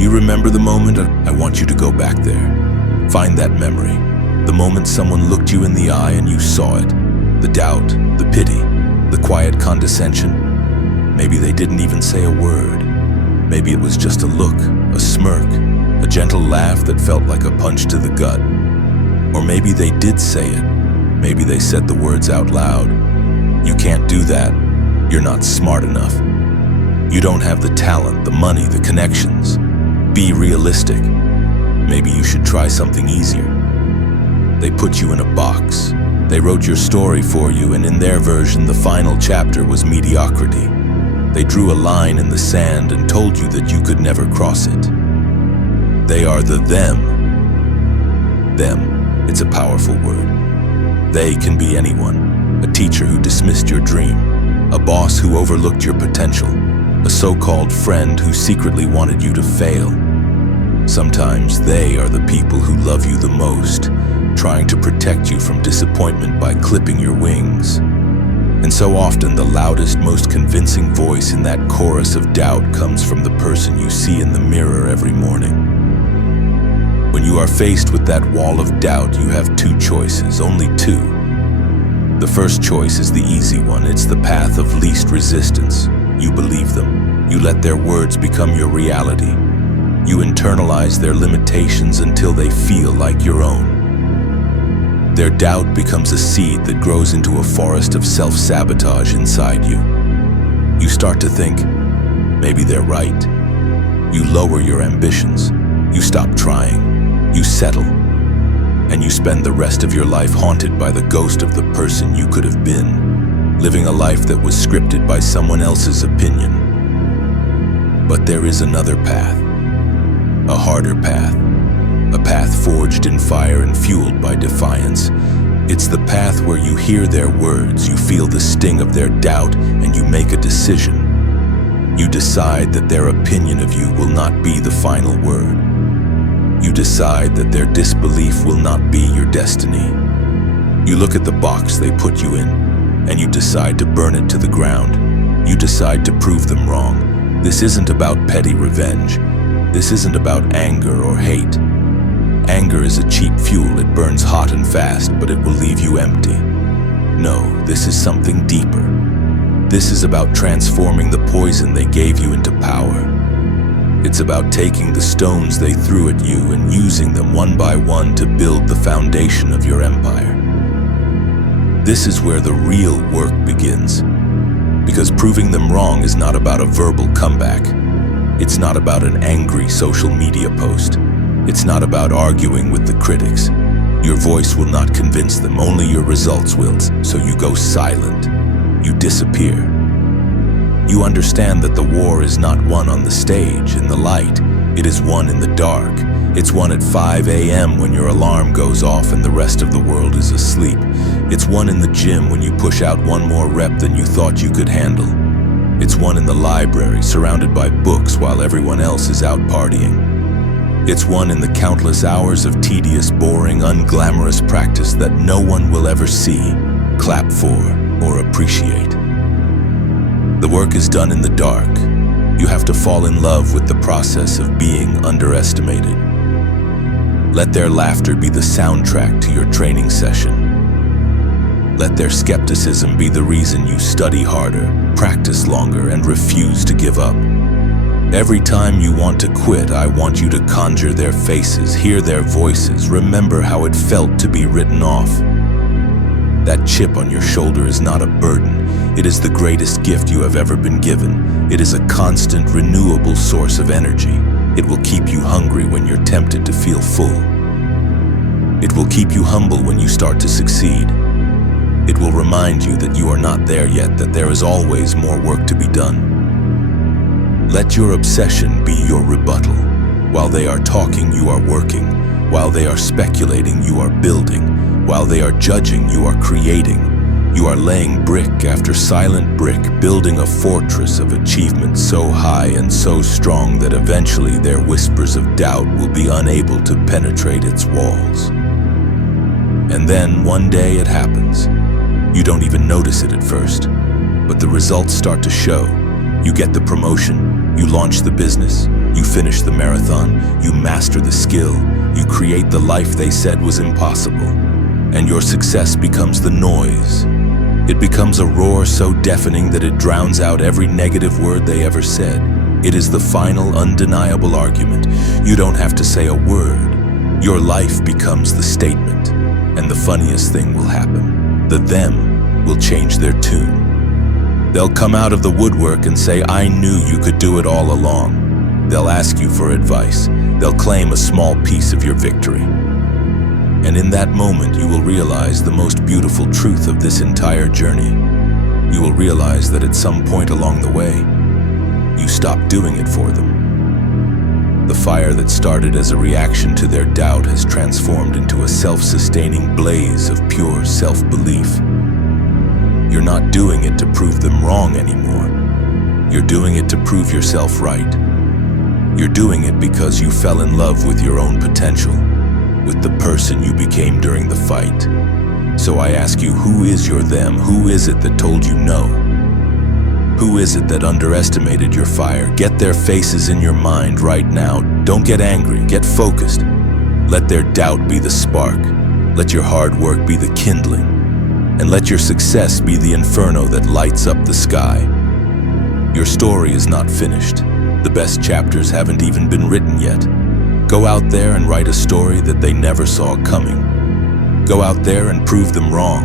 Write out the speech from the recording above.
Do you remember the moment? I want you to go back there. Find that memory. The moment someone looked you in the eye and you saw it. The doubt, the pity, the quiet condescension. Maybe they didn't even say a word. Maybe it was just a look, a smirk, a gentle laugh that felt like a punch to the gut. Or maybe they did say it. Maybe they said the words out loud. You can't do that. You're not smart enough. You don't have the talent, the money, the connections. Be realistic. Maybe you should try something easier. They put you in a box. They wrote your story for you, and in their version, the final chapter was mediocrity. They drew a line in the sand and told you that you could never cross it. They are the them. Them, it's a powerful word. They can be anyone. A teacher who dismissed your dream. A boss who overlooked your potential. A so-called friend who secretly wanted you to fail. Sometimes they are the people who love you the most, trying to protect you from disappointment by clipping your wings. And so often the loudest, most convincing voice in that chorus of doubt comes from the person you see in the mirror every morning. When you are faced with that wall of doubt, you have two choices, only two. The first choice is the easy one. It's the path of least resistance. You believe them. You let their words become your reality. You internalize their limitations until they feel like your own. Their doubt becomes a seed that grows into a forest of self-sabotage inside you. You start to think, maybe they're right. You lower your ambitions. You stop trying. You settle. And you spend the rest of your life haunted by the ghost of the person you could have been, living a life that was scripted by someone else's opinion. But there is another path. A harder path. A path forged in fire and fueled by defiance. It's the path where you hear their words, you feel the sting of their doubt, and you make a decision. You decide that their opinion of you will not be the final word. You decide that their disbelief will not be your destiny. You look at the box they put you in, and you decide to burn it to the ground. You decide to prove them wrong. This isn't about petty revenge. This isn't about anger or hate. Anger is a cheap fuel. It burns hot and fast, but it will leave you empty. No, this is something deeper. This is about transforming the poison they gave you into power. It's about taking the stones they threw at you and using them one by one to build the foundation of your empire. This is where the real work begins. Because proving them wrong is not about a verbal comeback. It's not about an angry social media post. It's not about arguing with the critics. Your voice will not convince them, only your results will. So you go silent. You disappear. You understand that the war is not won on the stage, in the light. It is won in the dark. It's won at 5 a.m. when your alarm goes off and the rest of the world is asleep. It's won in the gym when you push out one more rep than you thought you could handle. It's won in the library, surrounded by books while everyone else is out partying. It's won in the countless hours of tedious, boring, unglamorous practice that no one will ever see, clap for, or appreciate. The work is done in the dark. You have to fall in love with the process of being underestimated. Let their laughter be the soundtrack to your training session. Let their skepticism be the reason you study harder, practice longer, and refuse to give up. Every time you want to quit, I want you to conjure their faces, hear their voices, remember how it felt to be written off. That chip on your shoulder is not a burden. It is the greatest gift you have ever been given. It is a constant, renewable source of energy. It will keep you hungry when you're tempted to feel full. It will keep you humble when you start to succeed. It will remind you that you are not there yet, that there is always more work to be done. Let your obsession be your rebuttal. While they are talking, you are working. While they are speculating, you are building. While they are judging, you are creating. You are laying brick after silent brick, building a fortress of achievement so high and so strong that eventually their whispers of doubt will be unable to penetrate its walls. And then one day it happens. You don't even notice it at first, but the results start to show. You get the promotion, you launch the business, you finish the marathon, you master the skill, you create the life they said was impossible. And your success becomes the noise. It becomes a roar so deafening that it drowns out every negative word they ever said. It is the final, undeniable argument. You don't have to say a word. Your life becomes the statement. And the funniest thing will happen. The them will change their tune. They'll come out of the woodwork and say, "I knew you could do it all along." They'll ask you for advice. They'll claim a small piece of your victory. And in that moment, you will realize the most beautiful truth of this entire journey. You will realize that at some point along the way, you stopped doing it for them. The fire that started as a reaction to their doubt has transformed into a self-sustaining blaze of pure self-belief. You're not doing it to prove them wrong anymore. You're doing it to prove yourself right. You're doing it because you fell in love with your own potential, with the person you became during the fight. So I ask you, who is your them? Who is it that told you no? Who is it that underestimated your fire? Get their faces in your mind right now. Don't get angry, get focused. Let their doubt be the spark. Let your hard work be the kindling. And let your success be the inferno that lights up the sky. Your story is not finished. The best chapters haven't even been written yet. Go out there and write a story that they never saw coming. Go out there and prove them wrong.